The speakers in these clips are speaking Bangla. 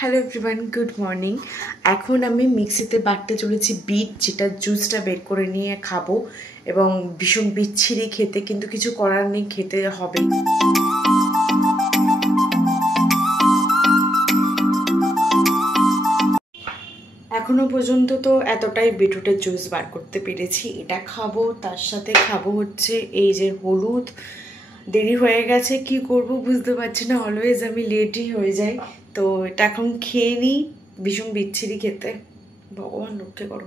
Hello everyone, good morning. এখন আমি মিক্সিতে বাটতে চলেছি বিট, যেটা জুসটা বের করে নিয়ে খাবো এবং ভীষণ বিচ্ছিরি খেতে, কিন্তু কিছু করার নেই, খেতে হবে। এখনো পর্যন্ত তো এতটাই বিটরুটের জুস বার করতে পেরেছি। এটা খাবো, তার সাথে খাবো হচ্ছে এই যে হলুদ। দেরি হয়ে গেছে, কি করব বুঝতে পারছি না, অলওয়েজ আমি লেটই হয়ে যাই। তো এটা এখন খেয়ে নিই, ভীষণ বিচ্ছিরি খেতে। ভগবান রক্ষে করো।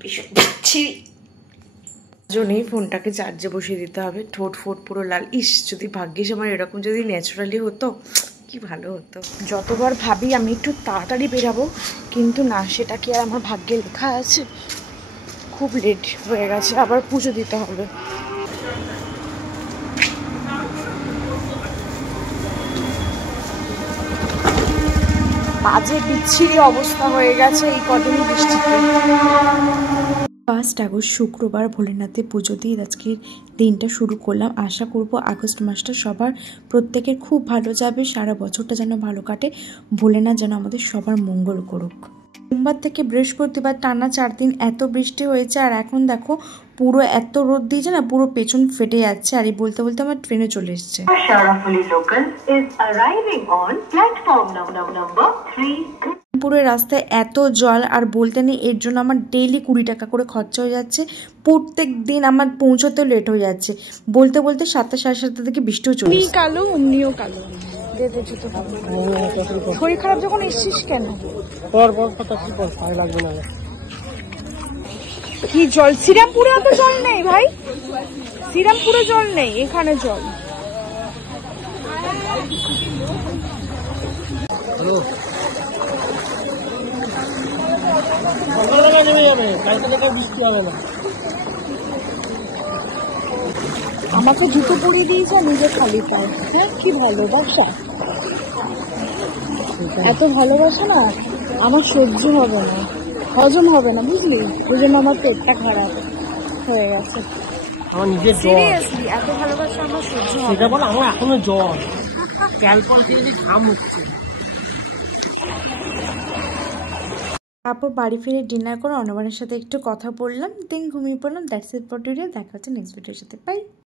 ভীষণ বিচ্ছিরি। জন্যই ফোনটাকে চার্জে বসিয়ে দিতে হবে। ঠোঁট ফোট পুরো লাল। ইস, যদি ভাগ্যিস আমার এরকম যদি ন্যাচারালি হতো কি ভালো হতো। যতবার ভাবি আমি একটু তাড়াতাড়ি বেরাবো, কিন্তু না, সেটা কি আর আমার ভাগ্যে লেখা আছে? খুব লেট হয়ে গেছে, আবার পুজো দিতে হবে। বাজে বিচ্ছিরি অবস্থা হয়ে গেছে এই কদিনই বৃষ্টিতে। 1 আগস্ট শুক্রবার ভোলেনাথে পুজো দিয়ে আজকের দিনটা শুরু করলাম। আশা করব আগস্ট মাসটা সবার প্রত্যেকের খুব ভালো যাবে, সারা বছরটা যেন ভালো কাটে, ভোলেনাথ যেন আমাদের সবার মঙ্গল করুক। সোমবার থেকে বৃহস্পতিবার টানা 4 দিন এত বৃষ্টি হয়েছে, আর এখন দেখো পুরো এত রোদ দিয়েছে না, পুরো পেছন ফেটে যাচ্ছে। আর এই বলতে বলতে আমার ট্রেনে চলে এসছে। পুরো রাস্তায় এত জল, আর বলতে নেই, এর জন্য আমার ডেইলি 20 টাকা করে খরচা হয়ে যাচ্ছে। প্রত্যেক দিন আমার পৌঁছতেও লেট হয়ে যাচ্ছে। বলতে বলতে 7টা সাড়ে 7টা থেকে বৃষ্টিও চলে এসেছে। কালো অমনিও কালো। শরীর খারাপ যখন এসছিস কেন? কি জল? শ্রীরামপুরে অত জল নেই ভাই, শ্রীরামপুরে জল নেই, এখানে জল। আমাকে জুতো পরিয়ে দিয়েছে, নিজে খালি পায়। হ্যাঁ, কি ভালোবাসা, এত ভালোবাসা না আমার সহ্য হবে না, হজম হবে না, বুঝলি? ওই জন্য আমার পেটটা খারাপ হয়ে গেছে। আমার নিজের জ্বর, সিরিয়াসলি এত ভালোবাসা আমার সহ্য হবে না। সেটা বলে আমার এখনো জ্বর, ক্যালকল থেকে ঘাম হচ্ছে। তারপর বাড়ি ফিরে ডিনার করে অনবানের সাথে একটু কথা বললাম, দেন ঘুমিয়ে পড়লাম। That's it for today. দেখা হচ্ছে নেক্সট ভিডিওর সাথে। বাই।